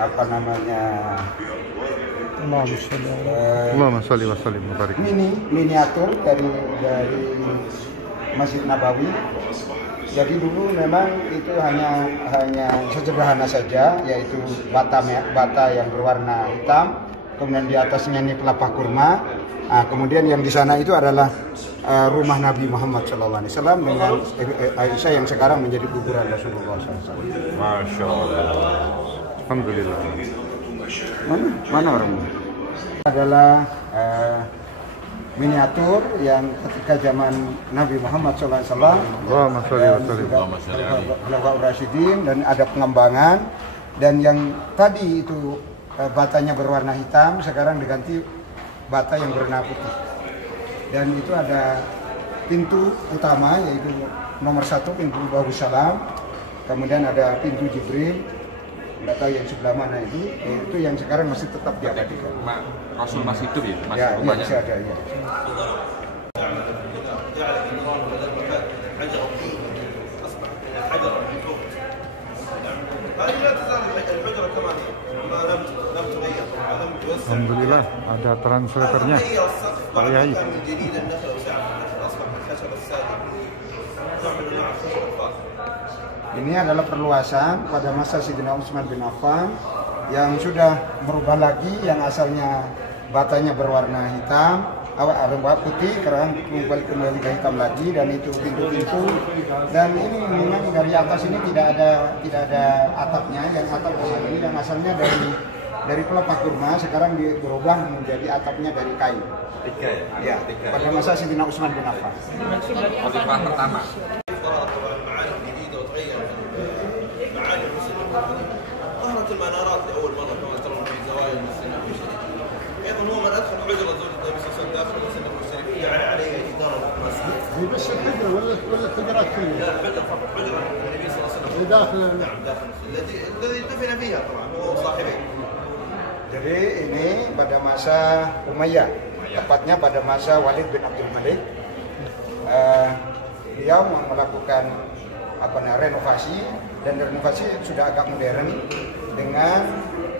apa namanya Allahumma sholli wa sallim wa barik. miniatur dari Masjid Nabawi. Jadi dulu memang itu hanya sederhana saja, yaitu bata yang berwarna hitam, kemudian di atasnya ini pelepah kurma. Nah, kemudian yang di sana itu adalah rumah Nabi Muhammad SAW dengan Aisyah yang sekarang menjadi kuburan Rasulullah SAW. Masya Allah. Alhamdulillah. Mana orangnya? Adalah miniatur yang ketika zaman Nabi Muhammad SAW Khulafaur Rasyidin, dan ada pengembangan, dan yang tadi itu batanya berwarna hitam sekarang diganti bata yang berwarna putih, dan itu ada pintu utama yaitu nomor 1 pintu Babus Salam, kemudian ada pintu Jibril, nggak tahu yang sebelah mana itu yang sekarang masih tetap diabadikan. Rasul masih hidup ya? Masih ada ya. Alhamdulillah ada translatornya Pak Yai. Ini adalah perluasan pada masa Sayyidina Utsman bin Affan yang sudah berubah lagi, yang asalnya batanya berwarna hitam, warna putih, sekarang kembali ke hitam lagi, dan itu pintu-pintu. Dan ini memang dari atas ini tidak ada atapnya, yang atap ini dan asalnya dari pelepah kurma, sekarang berubah menjadi atapnya dari kayu. Ya, pada masa Sayyidina Utsman bin Affan. Khalifah pertama. المنارات لأول مرة كما ترون في زوايا المسجد أيضا هو من أدخل حجرة زوجة النبي صلى الله عليه وسلم داخل المسجد الشريف يعني عليه جدار المسجد. هي بس الحجرة ولا الحجرات كلها؟ لا الحجرة فقط، حجرة النبي صلى الله عليه وسلم. داخل نعم داخل الذي دفن فيها طبعا هو وصاحبه. Jadi ini pada masa Umayyah, tepatnya pada masa Walid bin Abdul Malik. Dia melakukan renovasi, dan renovasi sudah agak modern dengan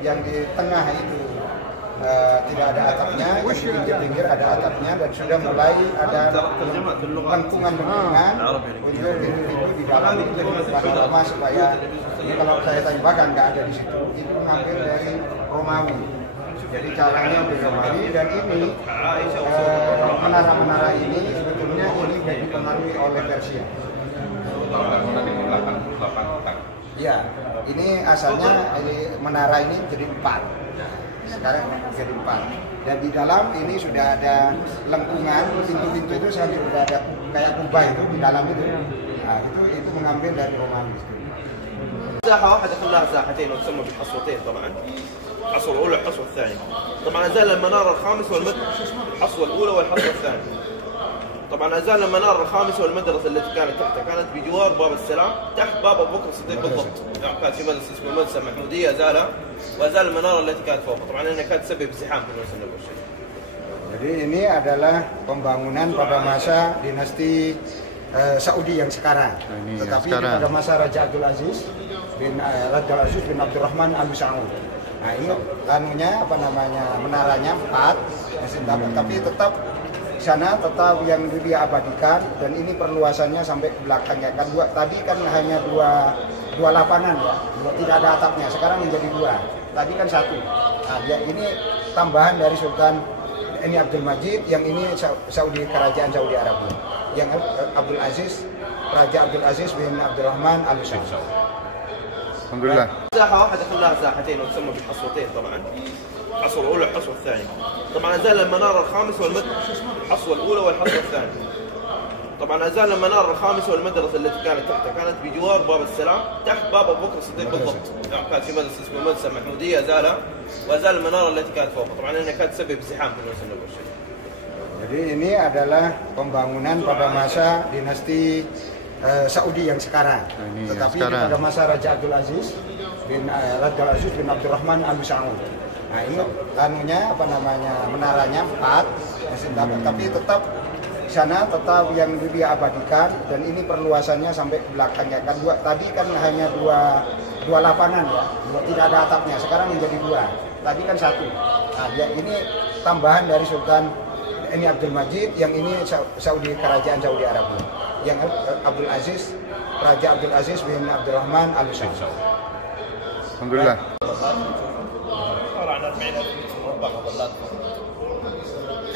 yang di tengah itu tidak ada atapnya, yang di pinggir-pinggir ada atapnya, dan sudah mulai ada lengkungan-lengkungan untuk pintu-pintu di dalam itu jadi panorama, supaya ini kalau saya tanya bahkan nggak ada di situ, itu ngambil dari Romawi. Jadi caranya dari Romawi, dan ini menara-menara ini sebetulnya ini dipengaruhi oleh Persia. Ya, ini asalnya menara ini jadi 4. Sekarang jadi 4. Dan di dalam ini sudah ada lengkungan, pintu-pintu itu sudah ada kayak kubah itu di dalam itu. Nah, itu mengambil dari Romawi. مساحة واحدة خلاها ساحتين وتسمى بالحصوتين طبعا. الحصوة الأولى والحصوة الثانية. طبعا أزال المنارة الخامسة الحصوة الأولى والحصوة الثانية. طبعا أزال المنارة الخامسة والمدرسة التي كانت تحتها كانت بجوار باب السلام تحت باب أبو بكر الصديق بالضبط. يعني كانت في مدرسة اسمها المدرسة المحمودية أزالها، وأزال المنارة التي كانت فوقها. طبعا إنها كانت تسبب ازدحام في المدرسة النبوية. Jadi ini adalah pembangunan pada masa dinasti Saudi yang sekarang. Tetapi sekarang, pada masa Raja Abdul Aziz bin Abdurrahman Al Saud. Nah, ini menaranya 4, tapi tetap sana tetap yang dia abadikan, dan ini perluasannya sampai ke belakangnya kan tadi kan hanya dua lapangan ya, tidak ada atapnya, sekarang menjadi 2. Tadi kan 1. Nah, ini tambahan dari Sultan ini Abdul Majid, yang ini Kerajaan Saudi Arabia, yang Raja Abdul Aziz bin Abdurrahman Al Saud. Alhamdulillah. مساحة واحدة خلاها ساحتين وتسمى بالحصوتين طبعا. الحصوة الأولى والحصوة الثانية. طبعا أزال المنارة الخامسة الحصوة الأولى والحصوة الثانية. طبعا أزال المنارة الخامسة والمدرسة التي كانت تحتها كانت بجوار باب السلام تحت باب أبو بكر الصديق بالضبط. يعني كانت في مدرسة اسمها المدرسة المحمودية أزالها، وأزال المنارة التي كانت فوقها. طبعا إنها كانت تسبب ازدحام في المدرسة النبوية. Jadi ini adalah pembangunan pada masa dinasti Saudi yang sekarang. Tetapi pada masa Raja Abdul Aziz bin Abdurrahman Al Saud. Nah, ini menaranya 4, tapi tetap sana tetap yang dia abadikan, dan ini perluasannya sampai ke belakangnya kan tadi kan hanya dua lapangan ya, tidak ada atapnya. Sekarang menjadi dua. Tadi kan satu. Nah, ini tambahan dari Sultan ini Abdul Majid, yang ini Saudi, Kerajaan Saudi Arabia. Yang Abdul Aziz, Raja Abdul Aziz bin Abdurrahman Al Saud. Alhamdulillah.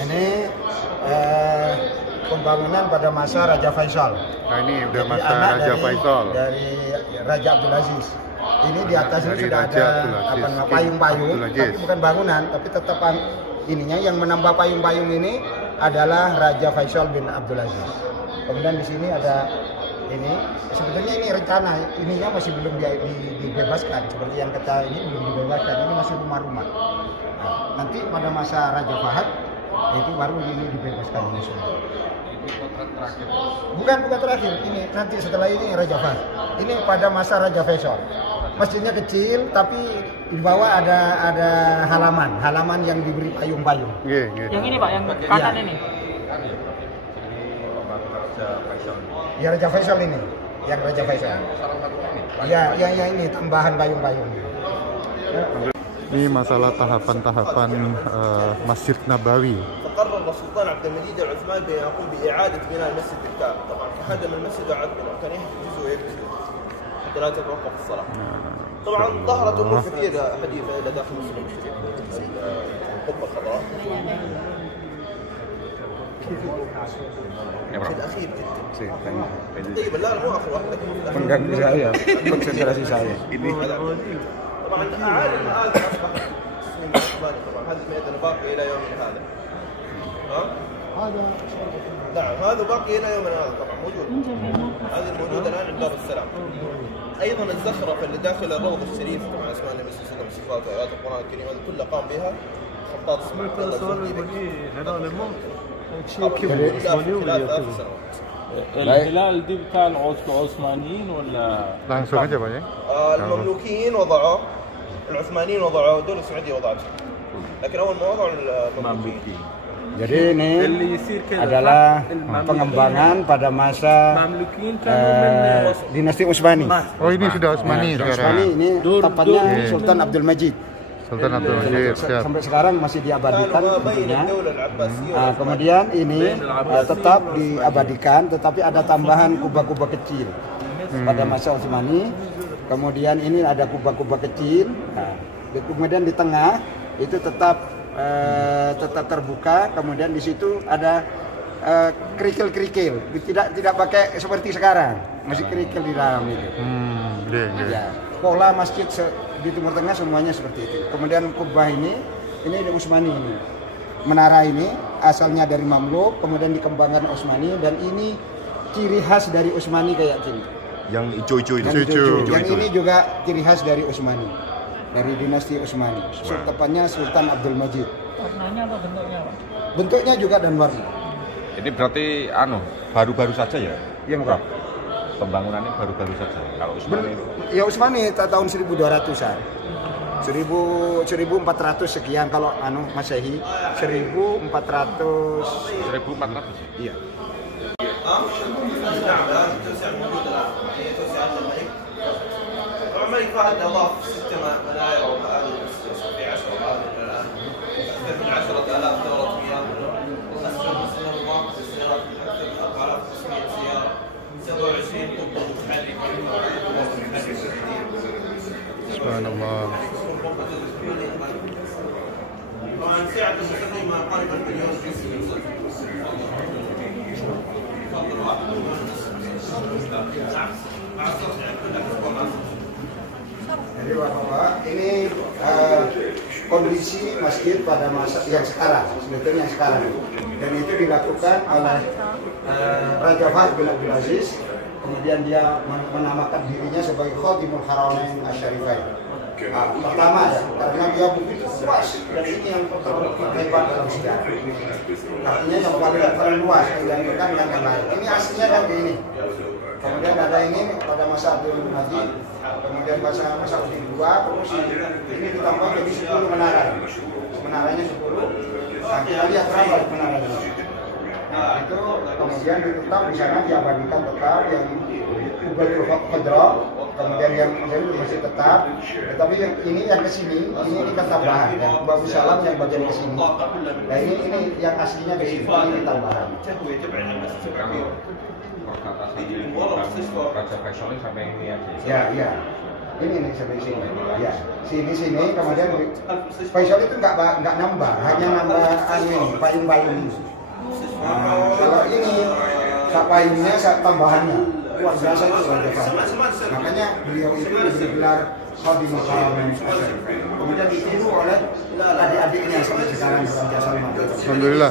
Ini pembangunan pada masa Raja Faisal. Nah, ini udah Jadi masa anak Raja Faisal. dari Raja Abdul Aziz. Ini di atasnya Dari sudah Raja ada Abdul Aziz. apa namanya, payung-payung, Abdul Aziz. tapi bukan bangunan, tapi tetap ininya yang menambah payung-payung ini adalah Raja Faisal bin Abdul Aziz. Kemudian di sini ada ini, sebetulnya ini rencana, ininya masih belum dibebaskan, seperti yang kata ini belum dibebaskan, ini masih rumah-rumah. Nah, nanti pada masa Raja Fahad itu baru ini dibebaskan ini semua. Bukan terakhir, ini nanti setelah ini Raja Fahad. Ini pada masa Raja Faisal. Masjidnya kecil, tapi di bawah ada halaman yang diberi payung-payung. Yang ini Pak, yang kanan ini. Ya Raja Faisal ini, yang Raja Faisal. Ya ini tambahan payung-payung. Ini masalah tahapan-tahapan Masjid Nabawi. فقرر السلطان عبد المجيد العثماني بأن يقوم بإعادة بناء المسجد الكامل. طبعا هدم المسجد وأعاد بناءه، كان يهدم جزء حتى لا تتوقف الصلاة. طبعا ظهرت أمور كثيرة حديثة إلى داخل مسجد المشرك، القبة الخضراء. في الأخير جدا. طيب لا مو آخر واحد لكن Mengganggu saya, konsentrasi saya. طبعا أعالي المآذن أصبح اسم العثماني. طبعا هذه المآذن باقية إلى يومنا هذا. هذا نعم هذا باقي الى يومنا هذا طبعا موجود. هذه الموجوده الان عند باب السلام. ايضا الزخرفه اللي داخل الروضه الشريفه طبعا اسماء النبي صلى الله عليه وسلم صفاته وايات القران الكريم هذه كلها قام بها خطاط اسمه عبد الله خلال 3 سنوات. الهلال دي بتاع العثمانيين ولا Langsung aja Pak ya. المملوكيين وضعوه، العثمانيين وضعوه، دول السعوديه وضعته. لكن اول ما وضعوا المملوكيين. Jadi ini adalah pengembangan pada masa dinasti Utsmani. Oh ini sudah Utsmani Utsmani sekarang. ini tepatnya Sultan Abdul Majid. Sultan Abdul Majid. Siap. Sampai sekarang masih diabadikan tentunya. Nah, kemudian ini tetap diabadikan, tetapi ada tambahan kubah-kubah kecil pada masa Utsmani. Kemudian ini ada kubah-kubah kecil. Nah, kemudian di tengah itu tetap terbuka. Kemudian di situ ada kerikil-kerikil. Tidak pakai seperti sekarang, masih kerikil di dalam itu. Ya, pola masjid di Timur Tengah semuanya seperti itu. Kemudian kubah ini di Utsmani ini. Menara ini asalnya dari Mamluk, kemudian dikembangkan Utsmani, dan ini ciri khas dari Utsmani kayak gini. Yang ijo-ijo itu. Yang ini juga ciri khas dari Utsmani, dari dinasti Utsmani. Tepatnya Sultan Abdul Majid. warnanya atau bentuknya Pak? Bentuknya juga dan warna. Ini berarti baru-baru saja ya? Iya, Pak. Pembangunannya baru-baru saja. Kalau Utsmani Ya Utsmani tahun 1200-an. 1400 sekian kalau Masehi. 1400. 1400. Iya. نعم الان التوسعه موجوده الان هي توسعه الملك. طبعا الملك فهد اضاف 6 مناير ومآذن في 10 مآذن الان. اكثر من 10,000 دوره مياه. اسفل مسجد النظام في السيارات اكثر من 4500 سياره. 27 قبه متحركه. Subhanallah. طبعا سعه المستقيمه قريبا مليون جزء. Jadi Bapak-Bapak, ini kondisi masjid pada masa yang sekarang, sebetulnya yang sekarang. Dan itu dilakukan oleh Raja Fahd bin Abdul Aziz. Kemudian dia menamakan dirinya sebagai Khatimul Haramain Asy-Syarifain. Pertama ya, karena dia begitu luas, dan ini yang terhebat dalam sejarah. Artinya yang paling luas dibandingkan dengan yang lain. Ini aslinya kan ini. Kemudian ada ini pada masa Abdul Majid, kemudian masa Uti II, terus ini ditambah jadi 10 menara. Menaranya 10. Nah, kita lihat berapa menaranya. Nah, itu kemudian ditutup di sana diabadikan tetap yang Kubah Khadra. kemudian yang model masih tetap, tetapi yang ini yang kesini ini kan tambahan ya. Babu Salam yang bagian kesini. Nah ini yang aslinya di sini, ini tambahan. Raja Faisal sampai ini aja. Ya, iya. Ini sampai sini. Ya, sini kemudian Faisal itu nggak nambah, hanya nambah payung-payung ini. Nah, kalau ini payungnya tambahannya luar biasa itu Raja Faisal. Makanya beliau itu digelar Khadim Al-Haramain Asy-Syarif. Kemudian ditiru oleh adik-adiknya sampai sekarang Raja Salman. Alhamdulillah.